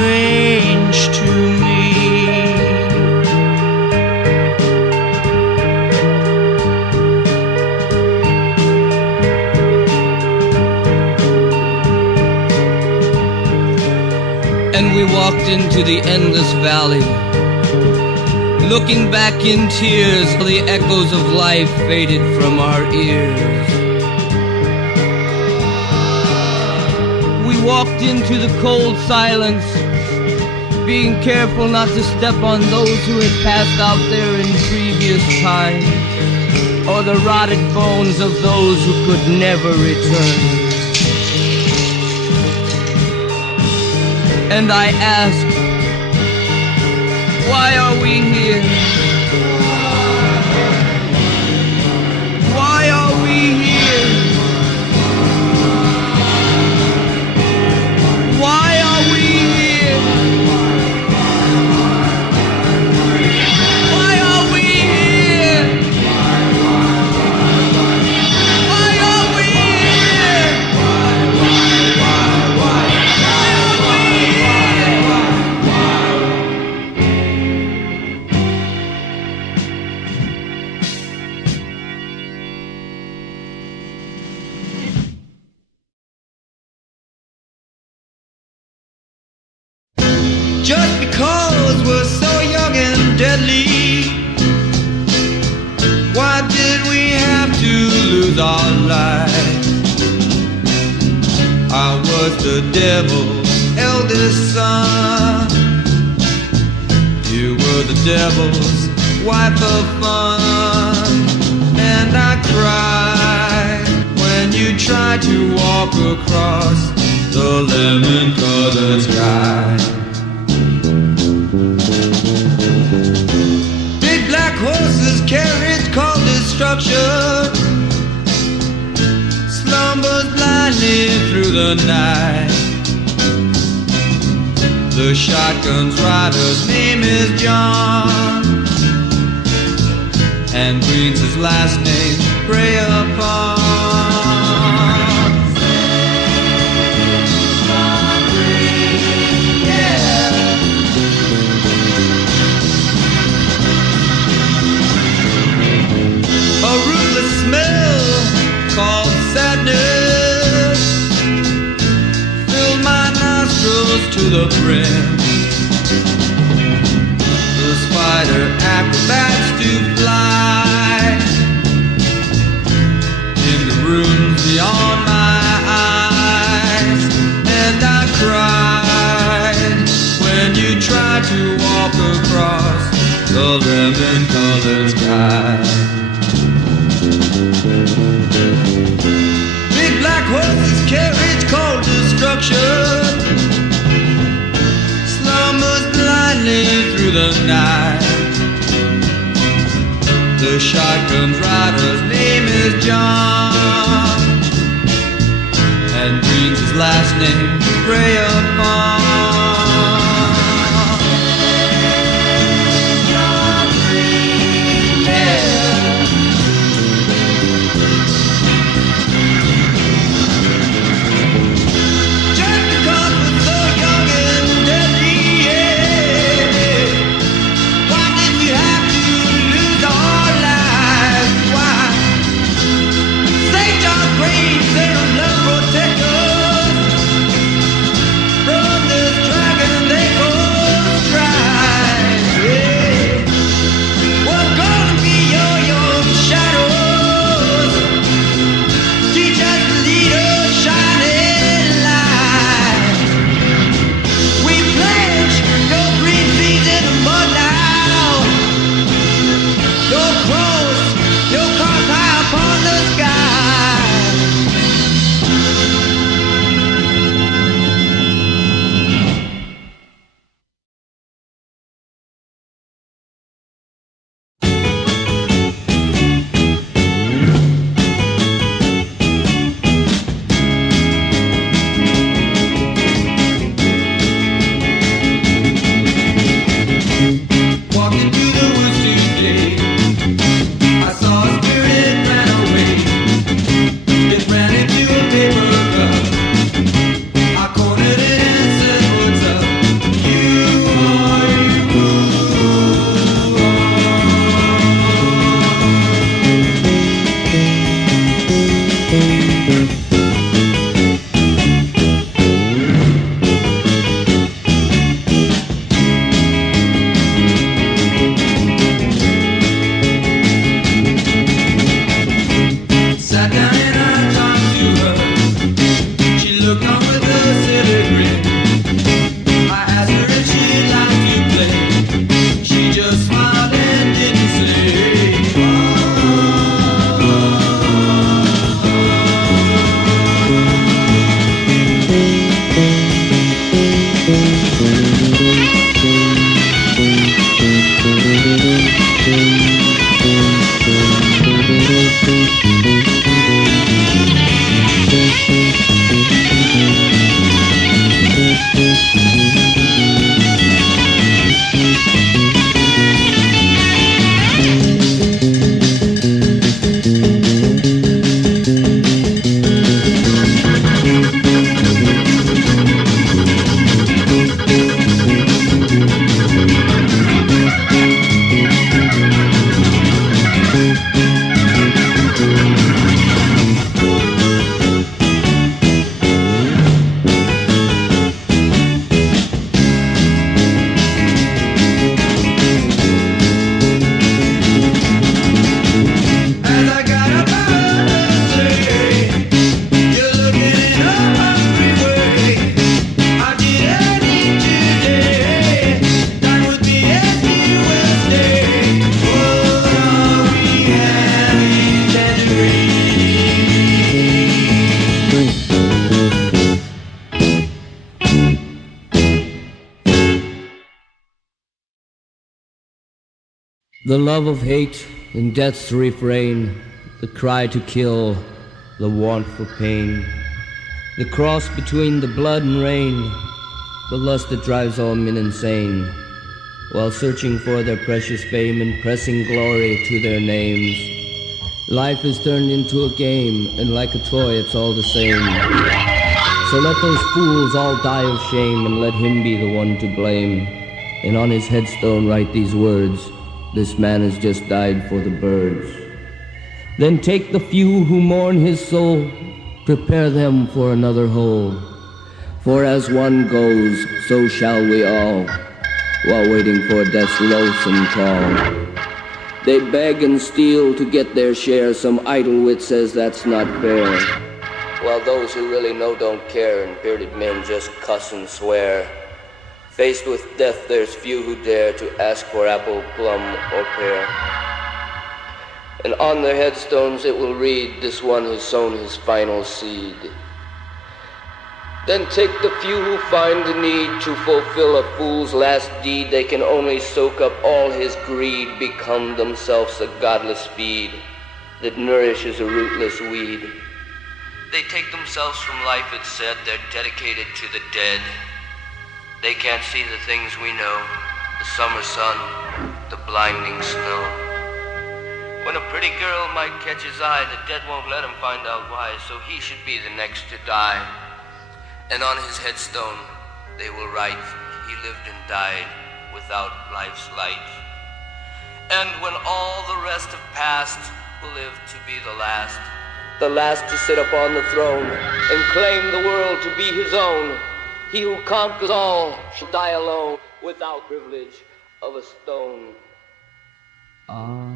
strange to me. And we walked into the endless valley, looking back in tears, the echoes of life faded from our ears. We walked into the cold silence, being careful not to step on those who had passed out there in previous times, or the rotted bones of those who could never return. And I asked, why are we here? Why are we here? Why are we here? Why are we here? Why are we here? Just because we're so young and deadly, why did we have to lose our lives? I was the devil's eldest son. You were the devil's wife of fun. And I cried when you tried to walk across the lemon-colored sky. Big black horses, carriage called destruction, slumbers blindly through the night. The shotgun's rider's name is John, and Green's his last name, prey upon. A ruthless smell called sadness filled my nostrils to the brim. The spider acrobats to fly in the rooms beyond my eyes. And I cried when you tried to walk across the lemon-colored sky. Big black horses, carriage called destruction, slumbers blindly through the night. The shotgun's rider's name is John, and Green's his last name, prey upon. From this The love of hate in death's refrain, the cry to kill, the want for pain, the cross between the blood and rain, the lust that drives all men insane, while searching for their precious fame and pressing glory to their names. Life is turned into a game, and like a toy it's all the same. So let those fools all die of shame, and let him be the one to blame. And on his headstone write these words, "This man has just died for the birds." Then take the few who mourn his soul, prepare them for another hole. For as one goes, so shall we all, while waiting for death's loathsome call. They beg and steal to get their share, some idle wit says that's not fair, while those who really know don't care, and bearded men just cuss and swear. Faced with death, there's few who dare to ask for apple, plum, or pear. And on their headstones it will read, "This one has sown his final seed." Then take the few who find the need to fulfill a fool's last deed. They can only soak up all his greed, become themselves a godless feed that nourishes a rootless weed. They take themselves from life, it's said, they're dedicated to the dead. They can't see the things we know, the summer sun, the blinding snow. When a pretty girl might catch his eye, the dead won't let him find out why, so he should be the next to die. And on his headstone they will write, "He lived and died without life's light." And when all the rest have passed, will live to be the last to sit upon the throne and claim the world to be his own. He who conquers all shall die alone, without privilege of a stone. Amen.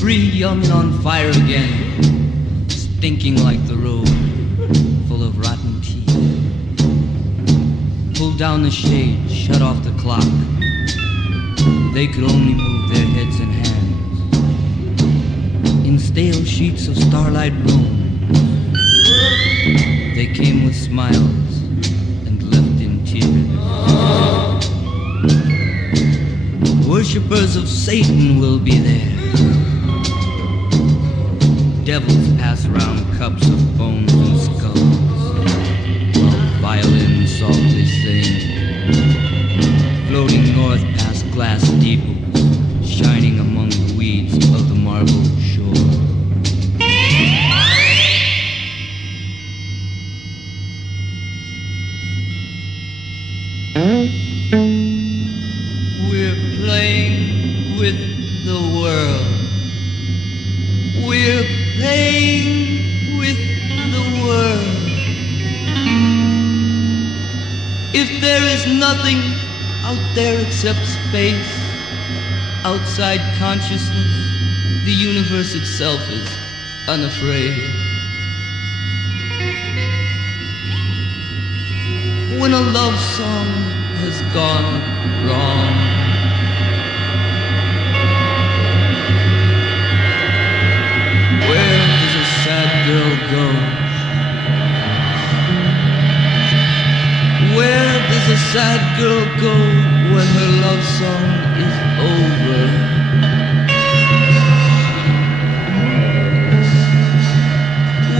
Free, young and on fire again, stinking like the road, full of rotten teeth. Pull down the shade, shut off the clock. They could only move their heads and hands in stale sheets of starlight rooms. They came with smiles and left in tears. Worshippers of Satan will be there. Devils pass around cups of bones and skulls, while violins softly sing, floating north past glass steeples, shining among the weeds of the marble shore. We're playing with the world. We're playing with the world. If there is nothing out there except space, outside consciousness, the universe itself is unafraid. When a love song has gone wrong, where does a sad girl go? Where does a sad girl go when her love song is over?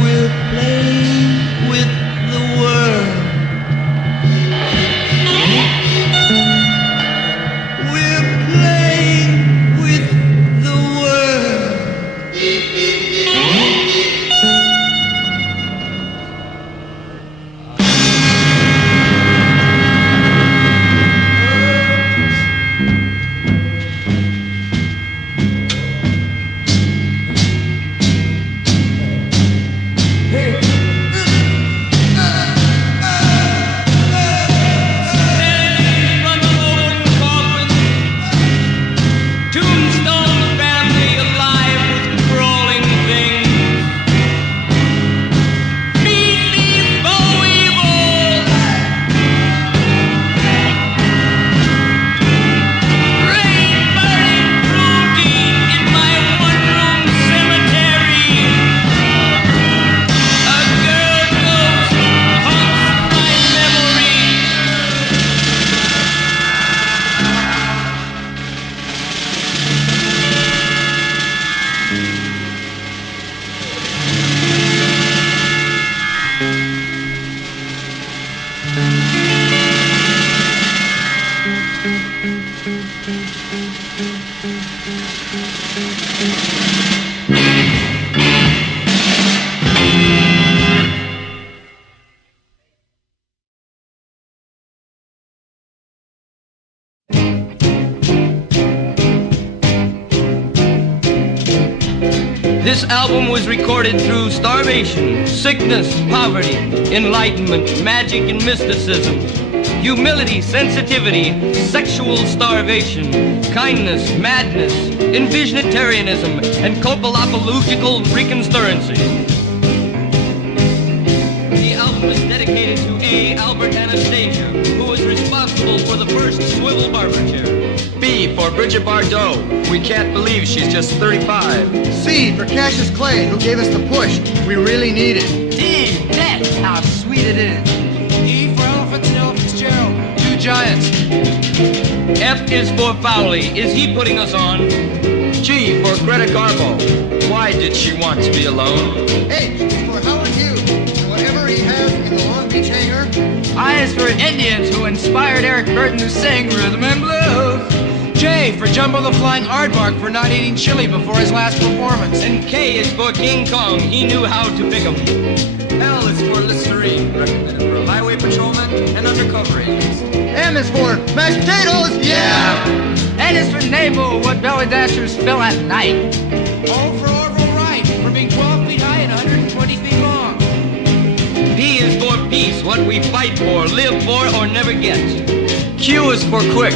We're playing with the world. We're playing with the world. This album was recorded through starvation, sickness, poverty, enlightenment, magic and mysticism, humility, sensitivity, sexual starvation, kindness, madness, envisionitarianism, and copalopological reconstruency. The album is dedicated to A. Albert Anastasia, who was responsible for the first swivel barber chair. B for Bridget Bardot. We can't believe she's just 35. C for Cassius Clay, who gave us the push we really needed. D, Net, how sweet it is. E for Elephant and Ella Fitzgerald, two giants. F is for Fowley. Is he putting us on? G for Greta Garbo. Why did she want to be alone? H is for Howard Hughes, and whatever he has in the Long Beach hangar. I is for Indians who inspired Eric Burden to sing Rhythm and Blues. J for Jumbo the Flying Aardvark for not eating chili before his last performance. And K is for King Kong. He knew how to pick 'em. L is for Listerine, recommended for highway patrolmen and undercover agents. M is for mashed potatoes, yeah! N is for Naval, what belly dashers fill at night. O for Orville Wright for being 12 feet high and 120 feet long. P is for peace, what we fight for, live for, or never get. Q is for quick,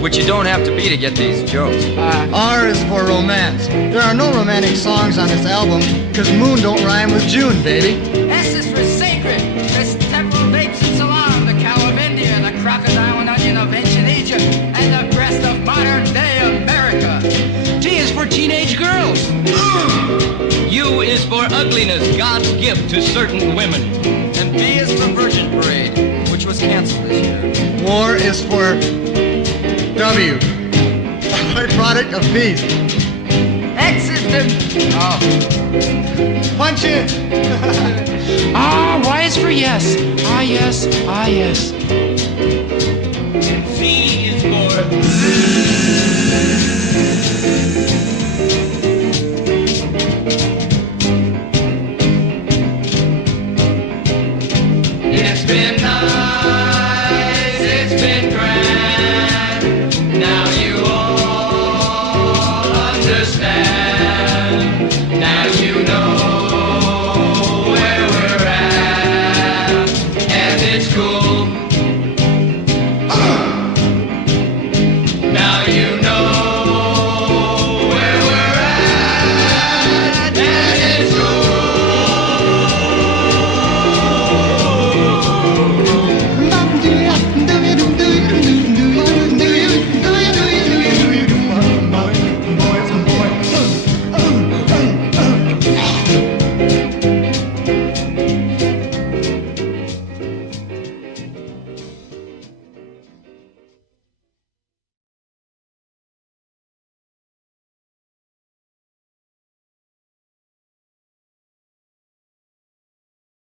which you don't have to be to get these jokes. R is for romance. There are no romantic songs on this album, because moon don't rhyme with June, baby. S is for sacred. This temple vapes and salam, the cow of India, the crocodile and onion of ancient Egypt, and the breast of modern day America. T is for teenage girls. U is for ugliness, God's gift to certain women. And V is for Virgin Parade, which was canceled this year. War is for W, a byproduct of peace. X is the... Oh. Punch it! Y is for yes. Ah, yes. Ah, yes. Z is for